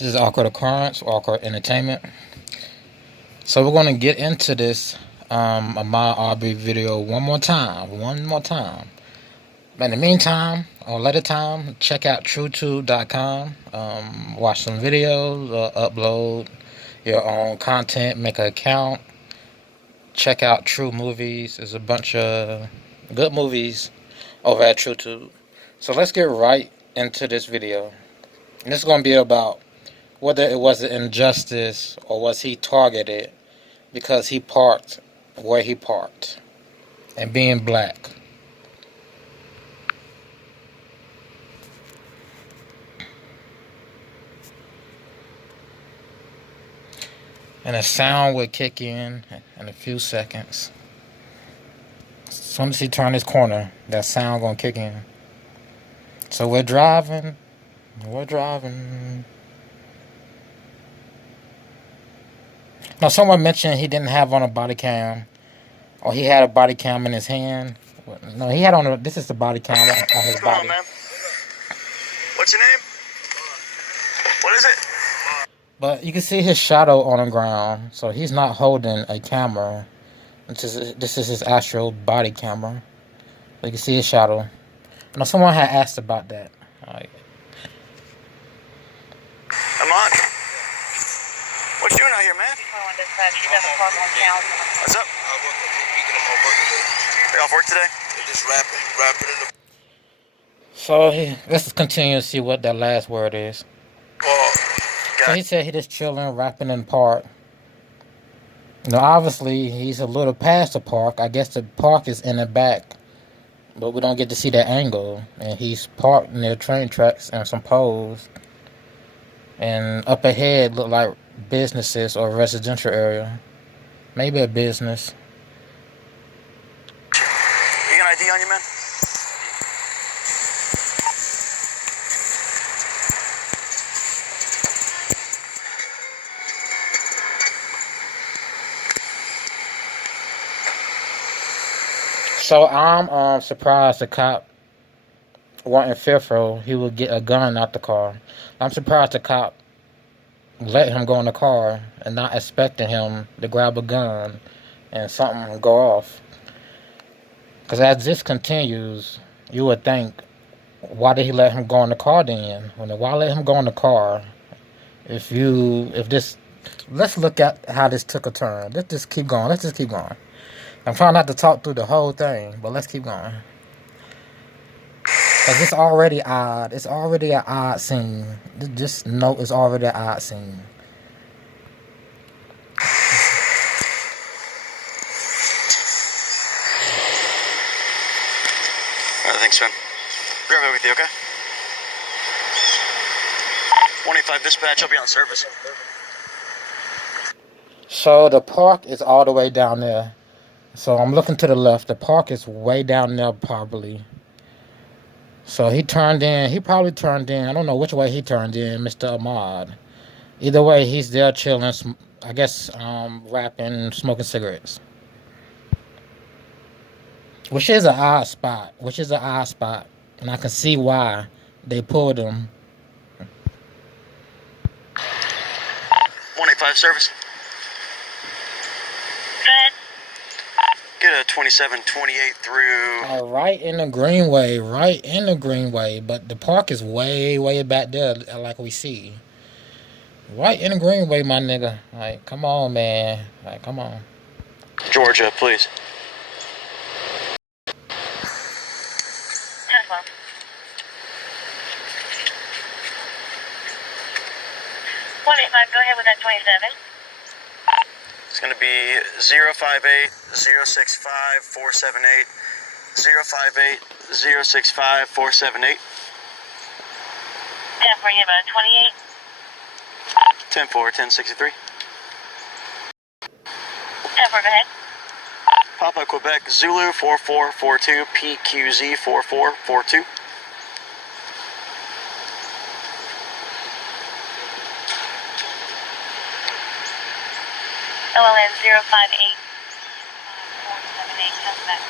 This is Awkward Occurrence, Awkward Entertainment. So we're gonna get into this Ahmaud Arbery video one more time. But in the meantime, or later time, check out TrueTube.com. Watch some videos, upload your own content, make an account. Check out True Movies. There's a bunch of good movies over at TrueTube. So let's get right into this video. And this is gonna be about whether it was an injustice or was he targeted because he parked where he parked and being black. And the sound would kick in a few seconds. As soon as he turned his corner, that sound gonna kick in. So we're driving. Now, someone mentioned he didn't have on a body cam, or he had a body cam in his hand. No, he had on this is the body cam on his body. What's going on, man? What's your name? What is it? But you can see his shadow on the ground, so he's not holding a camera. This is his actual body camera. You can see his shadow. Now, someone had asked about that. Ahmaud, what you doing out here, man? What's up? Are you off work today? Just rapping in the. So let's continue to see what that last word is. Well, so he said he just chilling, rapping in the park. You know, obviously he's a little past the park. I guess the park is in the back, but we don't get to see that angle. And he's parked near train tracks and some poles. And up ahead look like businesses or residential area. Maybe a business. You got an ID on you, man? So I'm surprised the cop wasn't fearful he would get a gun out the car. I'm surprised the cop let him go in the car and not expecting him to grab a gun and something go off. Because as this continues, you would think, why did he let him go in the car then? Why let him go in the car? Let's look at how this took a turn. Let's just keep going. I'm trying not to talk through the whole thing, but let's keep going. Because it's already odd. It's already an odd scene. Just note it's already an odd scene. Alright, thanks, man. Grab it with you, okay? 185 dispatch, I'll be on service. So the park is all the way down there. So I'm looking to the left. The park is way down there probably. So he turned in. He probably turned in. I don't know which way he turned in, Mr. Ahmaud. Either way, he's there chilling, I guess, rapping, smoking cigarettes. Which is an odd spot. And I can see why they pulled him. 185 service. Good. Get a 2728 through. Right in the greenway. But the park is way back there, like we see. Right in the greenway, my nigga. Like, come on, man. Like, come on. Georgia, please. 10-12. Go ahead with that 27. It's going to be 058 065 478. 058 065 478. 10 for you, about 28. 10 4 1063. 10 for, go ahead. Papa Quebec Zulu 4442 PQZ 4442. LLN 058 478 comes back to.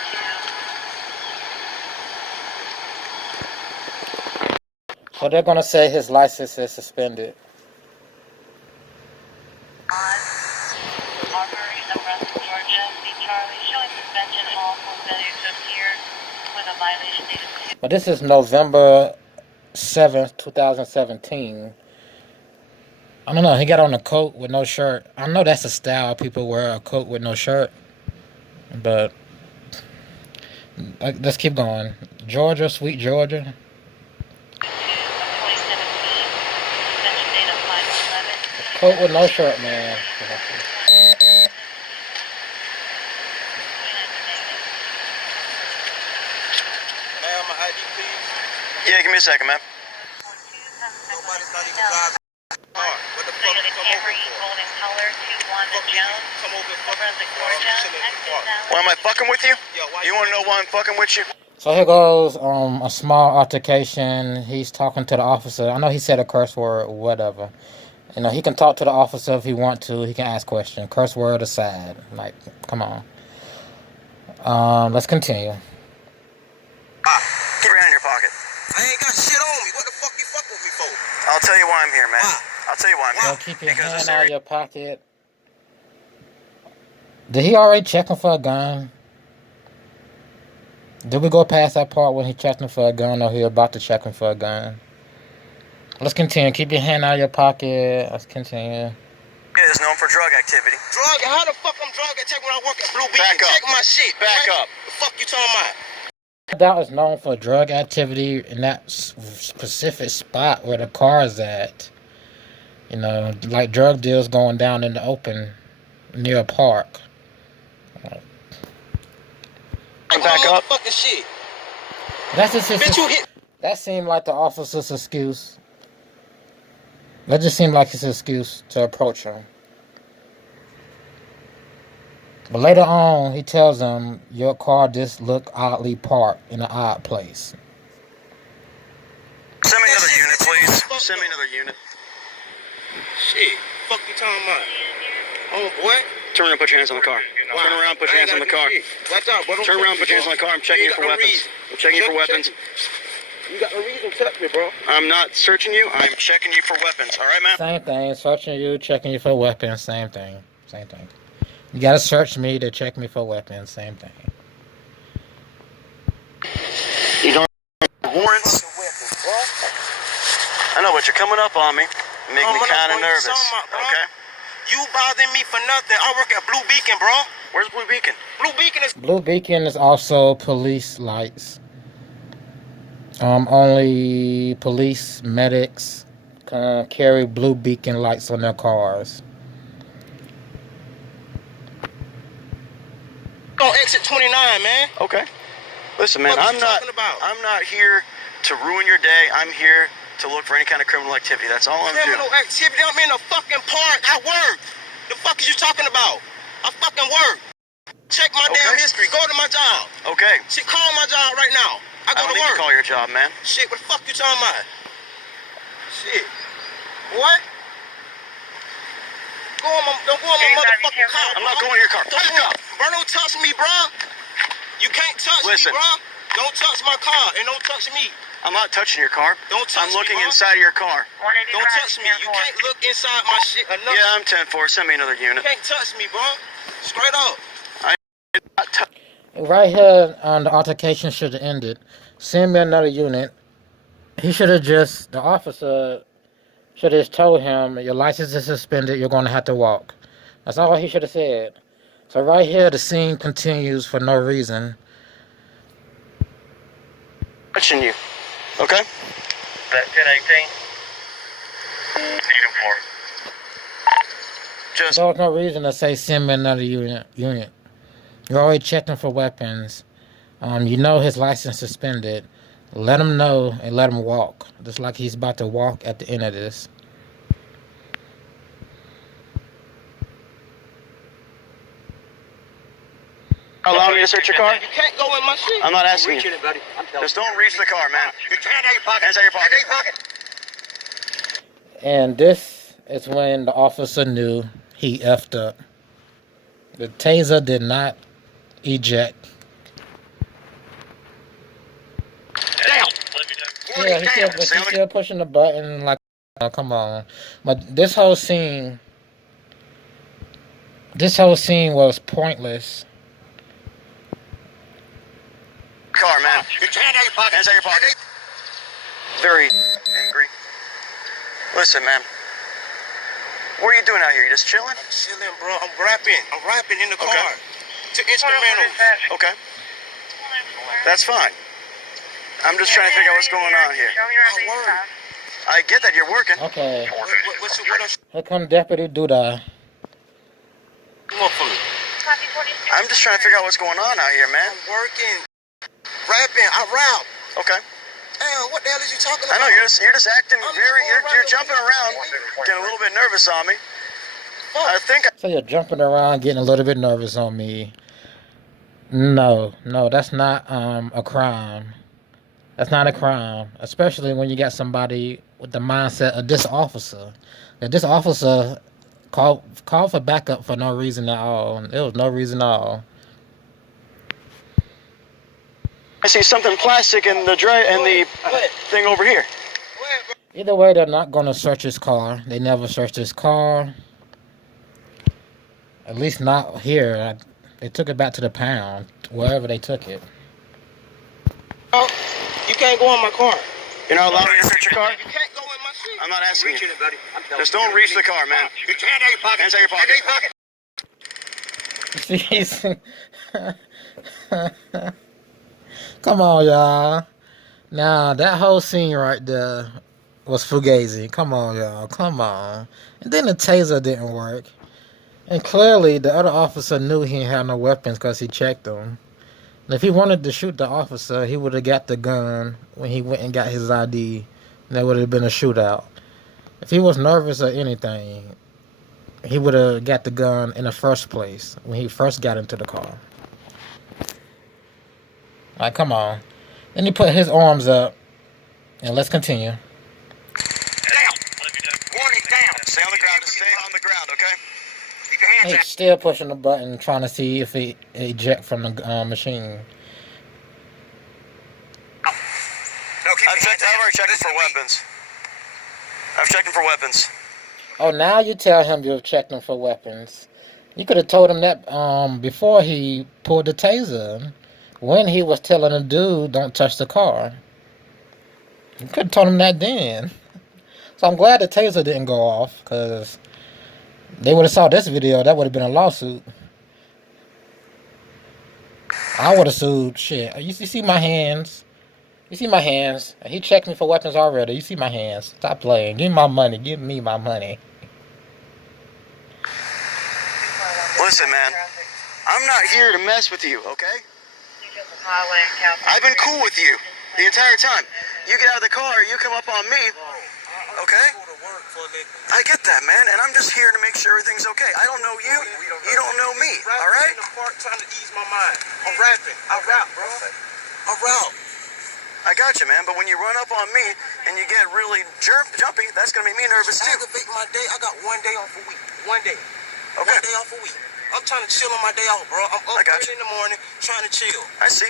So they're gonna say his license is suspended. But this is November 7th, 2017. I don't know. He got on a coat with no shirt. I know that's a style people wear, a coat with no shirt. But let's keep going. Georgia, sweet Georgia. 2017, Coat with no shirt, man. Ma'am, my ID, please. Yeah, give me a second, man. Nobody's not even driving the car. What the fuck you come over Camry, for? golden color, 21 Jones, Come over and fuck Brunswick, with me, bro. Georgia, I'm chilling in the car. exit Why am I fucking with you? Yo, why You want to know why I'm fucking with you? So here goes a small altercation. He's talking to the officer. I know he said a curse word, whatever. You know, he can talk to the officer if he want to. He can ask questions. Curse word aside. Like, come on. Let's continue. Keep your hand in your pocket. I ain't got shit on me. What the fuck you fuck with me for? I'll tell you why I'm here, man. Why? I'll tell you why I'm here. So keep your Because hand this out of area... your pocket. Did he already check him for a gun? Did we go past that part when he checked him for a gun, or he about to check him for a gun? Let's continue. Keep your hand out of your pocket. Let's continue. is known for drug activity. Drug? How the fuck I'm drug attack when I work at Blue Beacon? Back up. Check my shit. Back man. up. The fuck you talking about? That is known for drug activity in that specific spot where the car is at. You know, like drug deals going down in the open near a park. Back up. Fucking shit. That's just Bitch, you hit. that seemed like the officer's excuse. That just seemed like his excuse to approach him. But later on, he tells him, your car just looked oddly parked in an odd place. Send me another unit, please. Send me another unit. Shit. Fuck you talking about? Oh, boy. Turn around and put your hands on the car. Why? Turn around and put your I hands ain't on the gotta car. do shit. Watch out, bro. Don't Turn touch around and me, put your hands bro. on the car. I'm checking you for got no weapons. reason. I'm checking you for weapons. You got no reason to touch me, bro. I'm not searching you. I'm checking you for weapons. All right, man? Same thing, searching you, checking you for weapons, same thing. Same thing. You gotta search me to check me for weapons, same thing. You don't have warrants? I know, but you're coming up on me. You make me kind of nervous. Okay? You bothering me for nothing. I work at Blue Beacon, bro. Where's Blue Beacon? Blue Beacon is... Blue Beacon is also police lights. Only police medics can carry Blue Beacon lights on their cars. on exit 29, man. Okay. Listen, man, What I'm you not talking about? I'm not here to ruin your day. I'm here to look for any kind of criminal activity. That's all I'm doing. Criminal activity? I'm in a fucking park. I work. The fuck is you talking about? I fucking work. Check my damn history. Go to my job. Okay. Shit, call my job right now. I go don't to need work. to call your job, man. Shit, what the fuck you talking about? Shit. What? Don't go on my motherfucking car, I'm bro. not going to your car. Don't Back go. up. Bro, don't touch me, bro. You can't touch Listen. me, bro. Don't touch my car and don't touch me. I'm not touching your car. Don't touch I'm looking me, bro. inside of your car. Don't touch me. You can't look inside my shit enough. Yeah, I'm 10-4. Send me another You unit. can't touch me, bro. Straight up. Right here, the altercation should have ended. Send me another unit. He should have just, the officer should have just told him, your license is suspended, you're going to have to walk. That's all he should have said. So right here, the scene continues for no reason. Touching you. Okay? That 1018. Need him for. Just There was no reason to say send me another unit. You already checked him for weapons. You know his license suspended. Let him know and let him walk. Just like he's about to walk at the end of this. allow me to search your car? You can't go in my shit. I'm not asking you. it, buddy. Just don't reach the car, man. Hands out your pocket. Hands out your pocket. And this is when the officer knew he effed up. The taser did not eject. Damn. Yeah, he's still pushing the button like, oh, come on. But this whole scene was pointless. car, man. Get your hand out of your pocket. Hands out of your pocket. Very angry. Listen, man. What are you doing out here? You just chilling? I'm chilling, bro. I'm rapping. I'm rapping in the car. Okay. To instrumentals. Okay. That's fine. I'm just trying to figure out what's going on here. I work. I get that you're working. Okay. What else Here come Deputy Duda. you want from me? I'm just trying to figure out what's going on out here, man. I'm working. Rapping. I rap. Okay. Damn, what the hell is you talking I about? know you're just acting I'm very. just You're jumping around, getting a little bit nervous on me. I think. So you're jumping around, getting a little bit nervous on me. No, that's not a crime. That's not a crime, especially when you got somebody with the mindset of this officer. That this officer called for backup for no reason at all. There was no reason at all. I see something plastic in the thing over here. Either way, they're not going to search his car. They never searched his car. At least not here. They took it back to the pound, wherever they took it. Oh, you can't go in my car. You're not allowing me to search your car? You can't go in my shit. I'm not asking Reach you. in it, buddy. Just don't reach the car, man. Get your hand out of your pocket. Hands out of your pocket. See? Come on, y'all. Now, that whole scene right there was fugazi. Come on, y'all. Come on. And then the taser didn't work. And clearly, the other officer knew he didn't have no weapons because he checked them. And if he wanted to shoot the officer, he would have got the gun when he went and got his ID. And there would have been a shootout. If he was nervous or anything, he would have got the gun in the first place when he first got into the car. Like, come on. Then he put his arms up. And let's continue. Down. Warning, down. Stay on the ground. Just stay on the ground, okay? Keep your hands He's still pushing the button, trying to see if he eject from the machine. No, I've already checked for weapons. I've checked him for weapons. Oh, now you tell him you've checked him for weapons. You could have told him that before he pulled the taser. When he was telling the dude, don't touch the car. You could have told him that then. So I'm glad the taser didn't go off, because they would have saw this video, that would have been a lawsuit. I would have sued. Shit. You see my hands? You see my hands? He checked me for weapons already. You see my hands? Stop playing. Give me my money. Give me my money. Listen, man. I'm not here to mess with you, okay? I've been cool with you the entire time. You get out of the car, you come up on me, okay? I get that, man, and I'm just here to make sure everything's okay. I don't know you, you don't know me, all right? In the park trying to ease my mind. I'm rapping. I rap, bro. I rap. I got you, man, but when you run up on me and you get really jumpy, that's going to make me nervous, too. Aggravate my day. I got 1 day off a week. 1 day. Okay. 1 day off a week. I'm trying to chill on my day off, bro. I'm up early in the morning trying to chill. I see,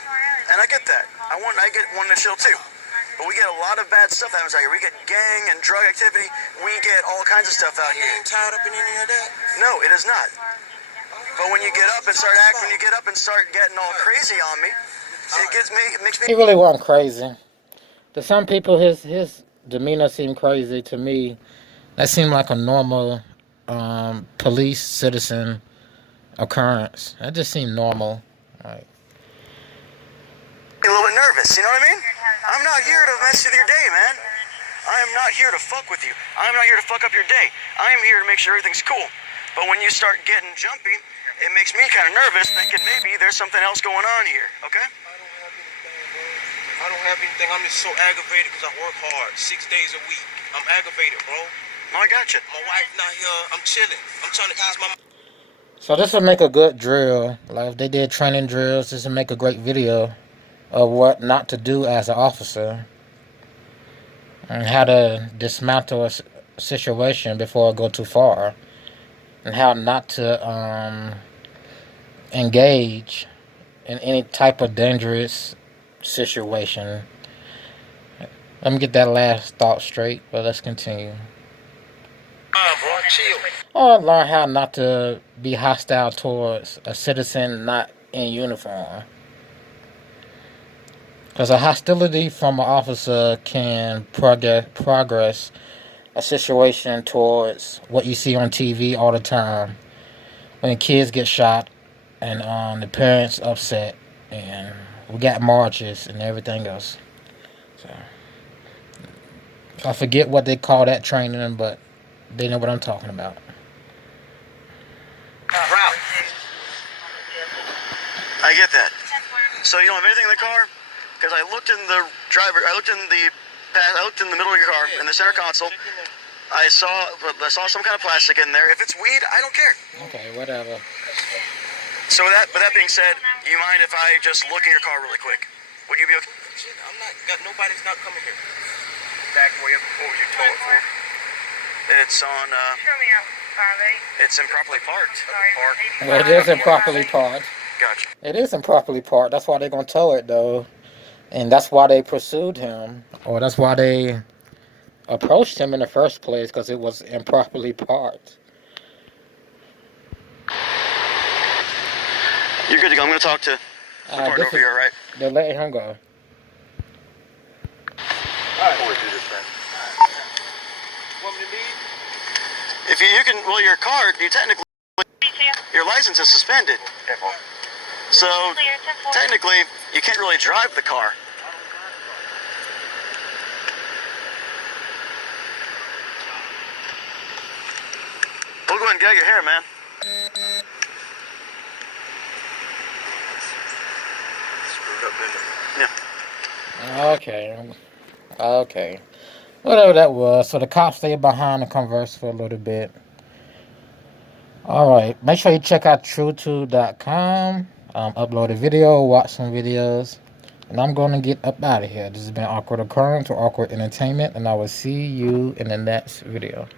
and I get that. I get one to chill, too. But we get a lot of bad stuff that happens out here. We get gang and drug activity. We get all kinds of stuff out You here. ain't tied up in any of that? No, it is not. But when you get up and start getting all crazy on me, it makes me. He really wasn't crazy. To some people, his demeanor seemed crazy. To me, that seemed like a normal police citizen occurrence. That just seemed normal. Like, a little bit nervous, you know what I mean? I'm not here to mess with your day, man. I am not here to fuck with you. I'm not here to fuck up your day. I am here to make sure everything's cool. But when you start getting jumpy, it makes me kind of nervous, thinking maybe there's something else going on here, okay? I don't have anything. I'm just so aggravated because I work hard 6 days a week. I'm aggravated, bro. No, I got you. My wife not here. I'm chilling. I'm trying to ease my mind. so this would make a good drill. Like if they did training drills, this would make a great video of what not to do as an officer and how to dismantle a situation before it go too far, and how not to engage in any type of dangerous situation. Let me get that last thought straight, but let's continue. Bro, chill. Or learn how not to be hostile towards a citizen not in uniform. Because a hostility from an officer can progress a situation towards what you see on TV all the time. When kids get shot and the parents upset and we got marches and everything else. So I forget what they call that training, but they know what I'm talking about. Route. I get that. So you don't have anything in the car? Because I looked in the driver, I looked in the middle of your car, in the center console. I saw some kind of plastic in there. If it's weed, I don't care. Okay, whatever. So with that being said, you mind if I just look in your car really quick? Would you be okay? Nobody's not coming here. Back way up. What was you told for? It's on. Show me out, 5'8". It's improperly parked. Well, it is improperly parked. Gotcha. It is improperly parked. That's why they're gonna tow it though, and that's why they pursued him, or that's why they approached him in the first place, because it was improperly parked. You're good to go. I'm going to talk to the partner over here, right? They're letting him go. If you can, well, your car, your license is suspended. So technically, you can't really drive the car. We'll go ahead and get your hair, man. Yeah. Okay. Whatever that was. So the cops stayed behind and conversed for a little bit. Alright. Make sure you check out TrueTo.com. Upload a video, watch some videos. And I'm going to get up out of here. This has been Awkward Occurrence or Awkward Entertainment. And I will see you in the next video.